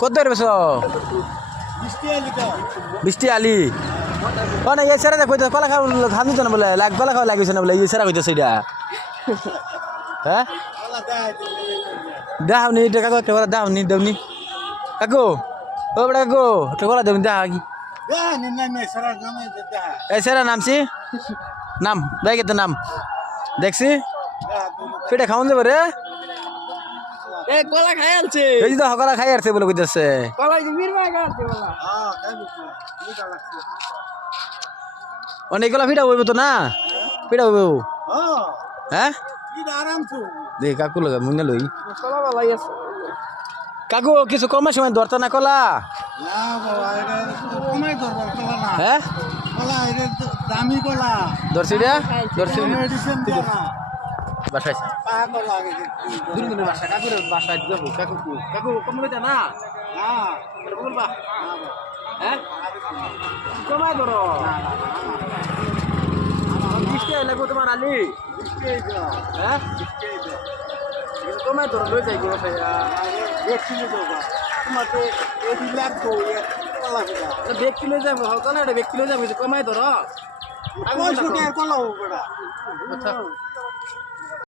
কত বেছ বৃষ্টি আলি ও না এই সেরা কইতে কলা খাও খামি তো না বলে লাগ কলা খাওয়া লাগিছে না বলে এই সেরা কইতে সেইটা হ্যাঁ দাওনি টাকা কত কলা দাওনি দাওনি কাকু ও বড় কাকু টাকা কলা দাওনি দা কি এই সেরা নামছি নাম দেখ তো নাম দেখছি পেটে খাওন যাবে রে এ কলা খাই আলছে এই তো কলা খাই আসছে বলে কইতেছে কলা জিমির ভাই খাচ্ছে কলা অনেকগুলা ফিটা হইব তো না ফিটা হইব হ্যাঁ দেখ কাকু লগা মুঙ্গা লই কলা ভালাই আছে কাকু কিছু কমের সময় ধরতো না কলা হ্যাঁ দামি কলা ধরছি রে ধরছি মেডিসিন বাসায় বাসা কাকুর বাসায় যাবো কাকু কাকু কম লইতা না বলবা হ্যাঁ কমাই ধরো বৃষ্টি লাগবো তোমার আলি হ্যাঁ কমাই ধরো লই যাই গো ব্যক্তি লই যাবো হতো না ব্যক্তি লই যাবো কমাই ধরো কলা